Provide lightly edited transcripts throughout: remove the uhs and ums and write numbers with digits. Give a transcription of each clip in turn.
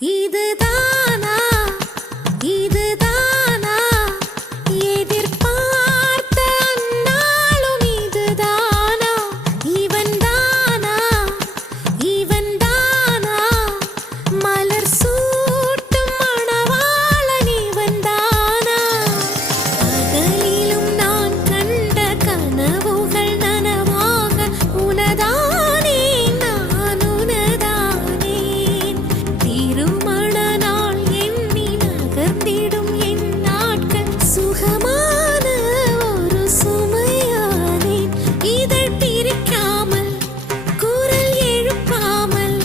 இதுதானா இதுதானா எதிர்பார்த்த அந்நாளும் இதுதானா இவன்தானா இவன்தானா மலர் சூட்டும் மணவாளன் இவன்தானா பகலிலும் நான் கண்ட கனவுகள் நனவாக உனதானே நான் உனதானேன் திருமண நாள் எண்ணி நகர்ந்திடும் என் நாட்கள் சுகமான ஒரு சுமையானேன் இதழ் பிரிக்காமல் குரல் எழுப்பாமல்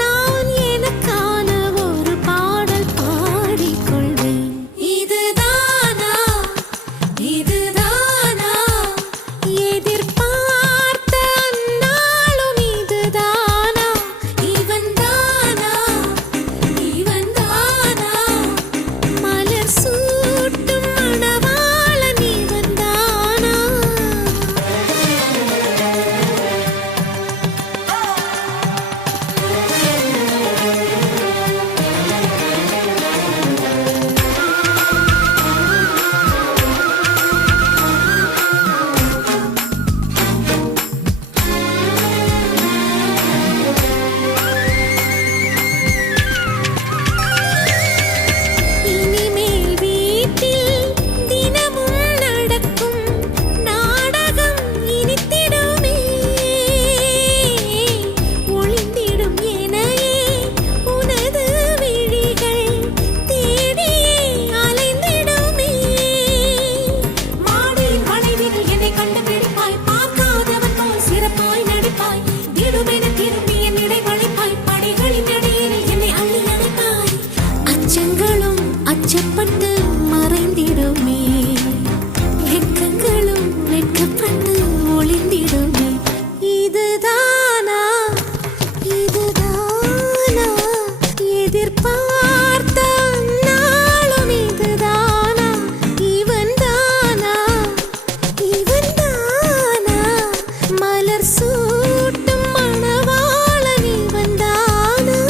நான் எனக்கான ஒரு பாடல் பாடிக்கொள்வேன் இதுதானா இதுதானா எதிர்பார்த்த அந்நாளும் இதுதானா இவன்தானா இவன்தானா மலர் சூட்டும் மணவாளன் இவன்தானா இனிமேல் வீட்டில் தினமும் நடக்கும் நாடகம் இனித்திடுமே ஒளிந்திடும் எனையே உனது விழிகள் தேடியே அலைந்திடுமே மாடியின் வளைவில் என்னை கண்டுபிடிப்பாய் பார்க்காதவன் போல் சிறப்பாய் நடிப்பாய் திடுமென திரும்பி என் இடை வளைப்பாய் படைகளின் இடையில் என்னை அள்ளி அணைப்பாய் அச்சங்களும் அச்சப்பட்டு மறைந்திடுமே வெட்கங்களும் வெட்கப்பட்டு ஒளிந்திடுமே இதுதானா இதுதானா எதிர்பார்த்த நாளும் இதுதானா இவன்தானா இவன்தானா மலர் சூட்டும் மணவாளன் இவன்தானா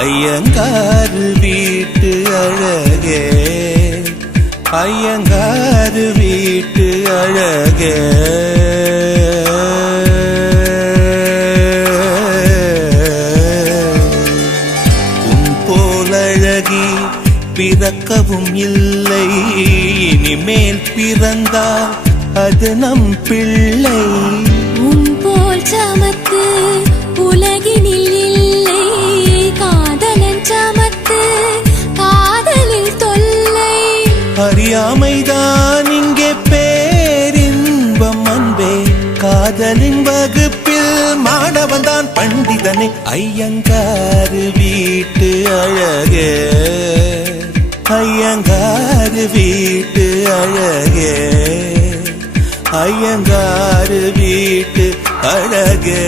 ஐயங்காரு வீட்டு அழகே, ஐயங்காரு வீட்டு அழகே. உன் போலழகி பிறக்கவும் இல்லை, இனிமேல் பிறந்தால் அது நம் பிள்ளை. உன் போல் சமத்து உலகினில் இல்லை, காதலன் சமத்து காதலில் தொல்லை. அறியாமைதான் இங்கே பேரின்பம் அன்பே, காதலின் வகுப்பில் மாணவன் தான் பண்டிதனே. ஐயங்காரு வீட்டு அழகே, ஐயங்காரு வீட்டு அழகே, ஐயங்காரு வீட்டு அழகே.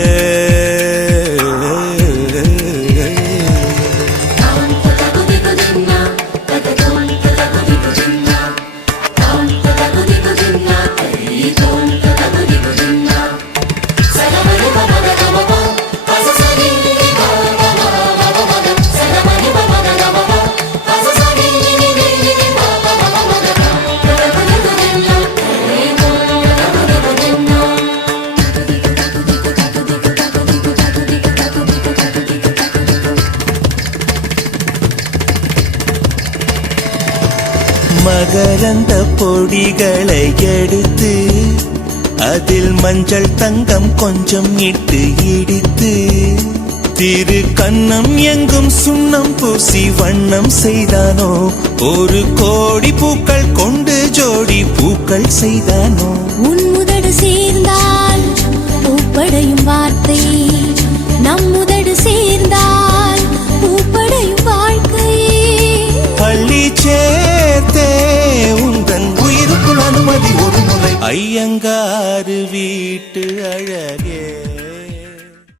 மகரந்த பொடிகளை எடுத்து அதில் மஞ்சள் தங்கம் கொஞ்சம் இட்டு இடித்து, திரு கண்ணம் எங்கும் சுண்ணம் பூசி வண்ணம் செய்தானோ, ஒரு கோடி பூக்கள் கொண்டு ஜோடி பூக்கள் செய்தானோ. உன் முதடு சேர்ந்தால் பூப்படையும் வார்த்தை, நம் முதடு சேர்ந்தால் பூப்படையும் வாழ்க்கை. பள்ளி சேர்த்தே உந்தன் உயிருக்குள் அனுமதி ஒரு முறை. ஐயங்காரு வீட்டு அழகே.